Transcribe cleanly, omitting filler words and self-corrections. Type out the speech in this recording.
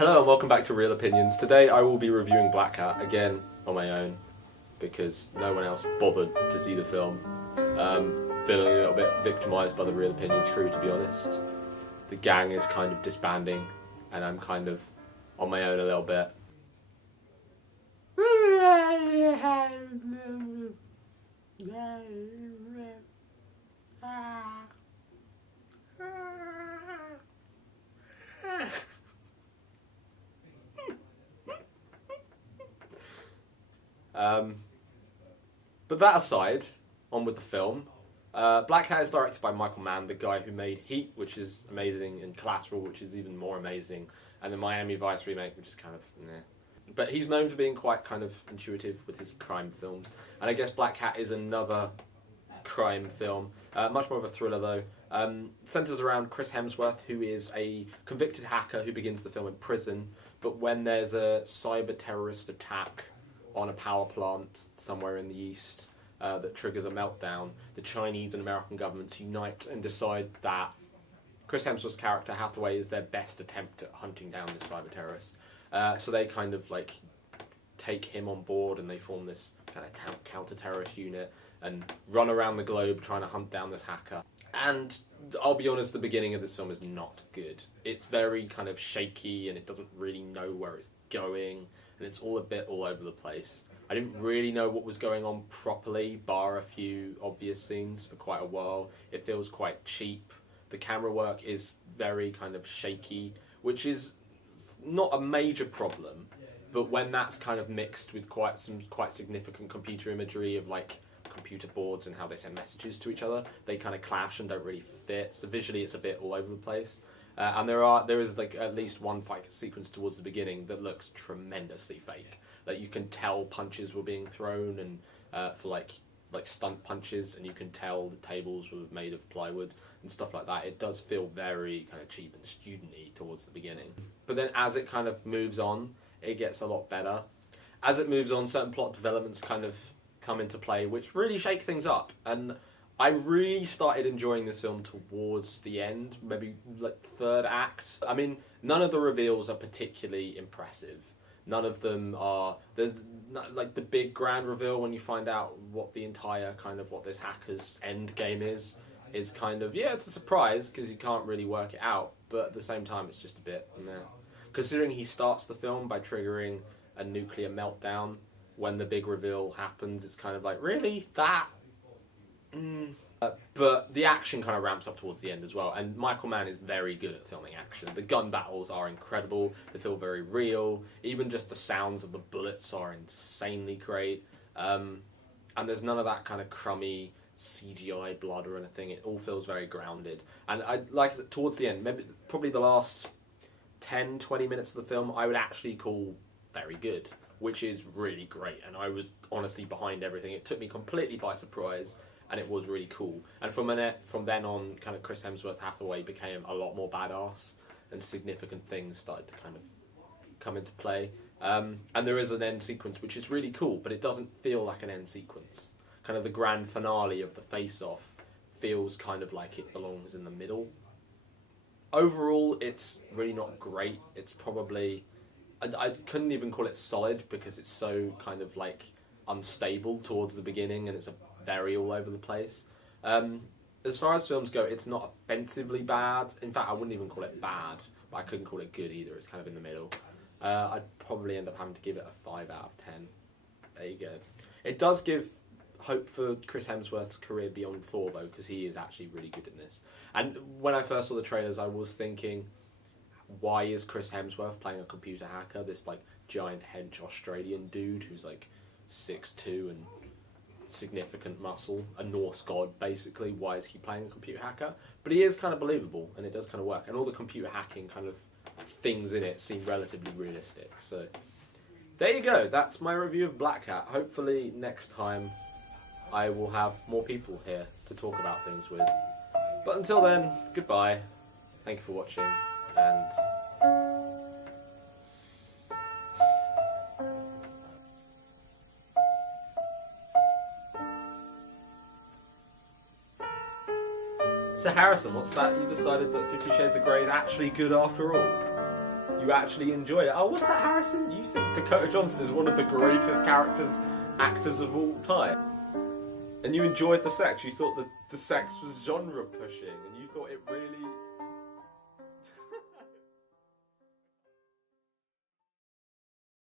Hello and welcome back to Real Opinions. Today I will be reviewing Blackhat, again on my own, because no one else bothered to see the film. Feeling a little bit victimised by the Real Opinions crew, to be honest. The gang is kind of disbanding, and I'm kind of on my own a little bit. But that aside, on with the film. Blackhat is directed by Michael Mann, the guy who made Heat, which is amazing, and Collateral, which is even more amazing, and the Miami Vice remake, which is kind of meh. But he's known for being quite kind of intuitive with his crime films, and I guess Blackhat is another crime film, much more of a thriller though. Centres around Chris Hemsworth, who is a convicted hacker who begins the film in prison, but when there's a cyber terrorist attack on a power plant somewhere in the east that triggers a meltdown, the Chinese and American governments unite and decide that Chris Hemsworth's character, Hathaway, is their best attempt at hunting down this cyber terrorist. So they kind of like take him on board and they form this kind of counter-terrorist unit and run around the globe trying to hunt down this hacker. And I'll be honest, the beginning of this film is not good. It's very kind of shaky and it doesn't really know where it's going, and it's all a bit all over the place. I didn't really know what was going on properly, bar a few obvious scenes for quite a while. It feels quite cheap. The camera work is very kind of shaky, which is not a major problem, but when that's kind of mixed with quite significant computer imagery of like computer boards and how they send messages to each other, they kind of clash and don't really fit. So visually it's a bit all over the place. And there is like at least one fight sequence towards the beginning that looks tremendously fake. Like you can tell punches were being thrown and for like stunt punches, and you can tell the tables were made of plywood and stuff like that. It does feel very kind of cheap and student-y towards the beginning. But then as it kind of moves on, it gets a lot better. As it moves on, certain plot developments kind of come into play, which really shake things up. And I really started enjoying this film towards the end, maybe like third act. I mean, none of the reveals are particularly impressive. None of them are. There's not, like the big grand reveal when you find out what the entire kind of what this hacker's end game is kind of, yeah, it's a surprise because you can't really work it out, but at the same time it's just a bit meh. Considering he starts the film by triggering a nuclear meltdown when the big reveal happens, it's kind of like, really? That? But the action kind of ramps up towards the end as well, and Michael Mann is very good at filming action. The gun battles are incredible, they feel very real, even just the sounds of the bullets are insanely great, and there's none of that kind of crummy CGI blood or anything. It all feels very grounded, and I like it towards the end, maybe probably the last 10-20 minutes of the film I would actually call very good, which is really great, and I was honestly behind everything. It took me completely by surprise, and it was really cool. And from then on, kind of Chris Hemsworth Hathaway became a lot more badass, and significant things started to kind of come into play. And there is an end sequence which is really cool, but it doesn't feel like an end sequence. Kind of the grand finale of the face-off feels kind of like it belongs in the middle. Overall, it's really not great. It's probably, I couldn't even call it solid because it's so kind of like unstable towards the beginning, and it's very all over the place. As far as films go, it's not offensively bad. In fact, I wouldn't even call it bad, but I couldn't call it good either. It's kind of in the middle. I'd probably end up having to give it a 5 out of 10. There you go. It does give hope for Chris Hemsworth's career beyond Thor, though, because he is actually really good in this. And when I first saw the trailers, I was thinking, why is Chris Hemsworth playing a computer hacker, this like giant hench Australian dude who's like 6'2" and significant muscle, a Norse god basically? Why is he playing a computer hacker? But he is kind of believable, and it does kind of work, and all the computer hacking kind of things in it seem relatively realistic. So there you go, that's my review of Blackhat. Hopefully next time I will have more people here to talk about things with. But until then, goodbye, thank you for watching, and so Harrison, what's that? You decided that 50 Shades of Grey is actually good after all? You actually enjoyed it. Oh, what's that, Harrison? You think Dakota Johnson is one of the greatest actors of all time? And you enjoyed the sex. You thought that the sex was genre pushing, and you thought it really